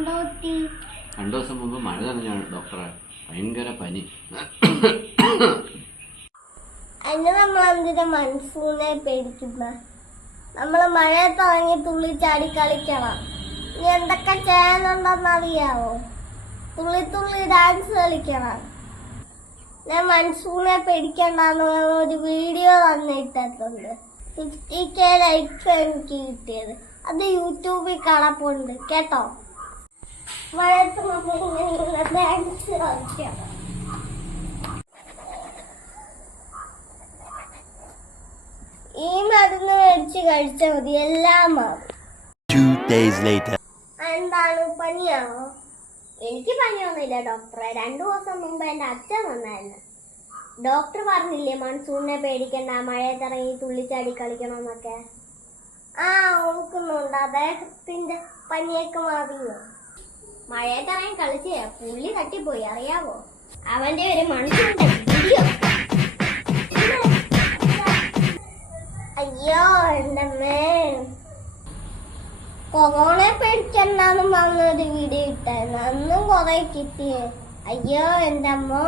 രണ്ടു ദിവസം മുമ്പ് മഴ നനഞ്ഞാണ് ഡോക്ടറെ. ഭയങ്കര പനി. അതിന് നമ്മളെന്തിനാ മൺസൂണെ പേടിക്കുന്ന? നമ്മള് മഴയത്ത് ഇറങ്ങി തുള്ളി ചാടി കളിക്കണം. ഇനി എന്തൊക്കെ ചെയ്യാനുണ്ടെന്ന് അറിയാവോ? തുള്ളി തുള്ളി ഡാൻസ് കളിക്കണം. ഞാൻ മൺസൂണെ പേടിക്കണ്ടെന്ന് ഒരു വീഡിയോ തന്നിട്ടുണ്ട്. 50K ലൈക്സ് എനിക്ക് കിട്ടിയത്. അത് യൂട്യൂബിൽ കിടപ്പുണ്ട് കേട്ടോ. മഴയത്ത് നമ്മളിങ്ങനെ ഡാൻസ് കളിക്കണം. ഈ മരുന്ന് മേടിച്ച് കഴിച്ചാൽ മതി, എല്ലാം മാറും. എന്താണ് പനിയാണോ? എനിക്ക് പനിയൊന്നുമില്ല ഡോക്ടറെ. 2 ദിവസം മുമ്പ് എന്റെ അച്ഛൻ വന്നായിരുന്നു. ഡോക്ടർ പറഞ്ഞില്ലേ മൺസൂണിനെ പേടിക്കണ്ട, മഴയത്തിറങ്ങി തുള്ളിച്ചാടി കളിക്കണമെന്നൊക്കെ. ഓർക്കുന്നുണ്ട്. അദ്ദേഹത്തിന്റെ പനിയൊക്കെ മാറിയോ? മഴയത്തിറങ്ങി കളിച്ച് പുള്ളി തട്ടിപ്പോയി, അറിയാവോ? അവന്റെ ഒരു മൺസൂണിന്റെ വീഡിയോ. അയ്യോ എന്റെ അമ്മേ, കൊറോണയെ പേടിക്കണ്ടെന്നും പറഞ്ഞൊരു വീഡിയോ ഇട്ടായിരുന്നു. അന്നും കൊറേ കിട്ടിയേ. അയ്യോ എന്റെ അമ്മോ.